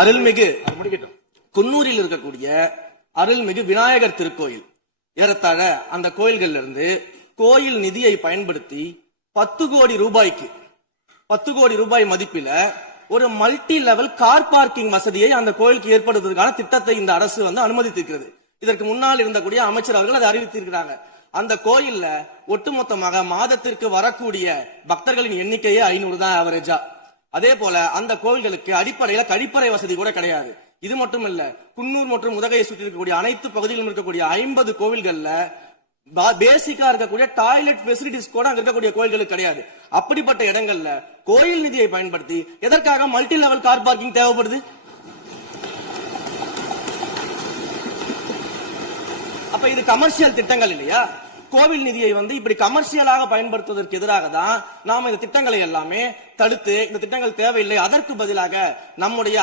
அருள்மிகு குன்னூரில் இருக்கக்கூடிய அருள்மிகு விநாயகர் திருக்கோயில் ஏறத்தாழ அந்த கோயில்கள் இருந்து கோயில் நிதியை பயன்படுத்தி 10 கோடி ரூபாய்க்கு 10 கோடி ரூபாய் மதிப்பில ஒரு மல்டி லெவல் கார் பார்க்கிங் வசதியை அந்த கோயிலுக்கு ஏற்படுத்துவதற்கான திட்டத்தை இந்த அரசு அனுமதித்திருக்கிறது. இதற்கு முன்னால் இருந்தக்கூடிய அமைச்சர் அவர்கள் அதை அறிவித்திருக்கிறாங்க. அந்த கோயில்ல ஒட்டுமொத்தமாக மாதத்திற்கு வரக்கூடிய பக்தர்களின் எண்ணிக்கையே 500 தான் ஆவரேஜா. அதே போல அந்த கோயில்களுக்கு அடிப்படையில கழிப்பறை வசதி கூட கிடையாது. இது மட்டும் இல்ல, குன்னூர் மற்றும் உதகையை சுற்றி இருக்கக்கூடிய அனைத்து பகுதிகளிலும் இருக்கக்கூடிய 50 கோவில்கள்ல பேசிக்கா இருக்கக்கூடிய டாய்லெட் பெசிலிட்டிஸ் கூட அங்க இருக்கக்கூடிய கோயில்களுக்கு கிடையாது. அப்படிப்பட்ட இடங்கள்ல கோயில் நிதியை பயன்படுத்தி எதற்காக மல்டி லெவல் கார் பார்க்கிங் தேவைப்படுது? அப்ப இது கமர்ஷியல் திட்டங்கள் இல்லையா? கோவில் நிதியை இப்படி கமர்ஷியலாக பயன்படுத்துவதற்கு எதிராக தான் நாம இந்த திட்டங்களை எல்லாமே தடுத்து, இந்த திட்டங்கள் தேவையில்லை, அதற்கு பதிலாக நம்முடைய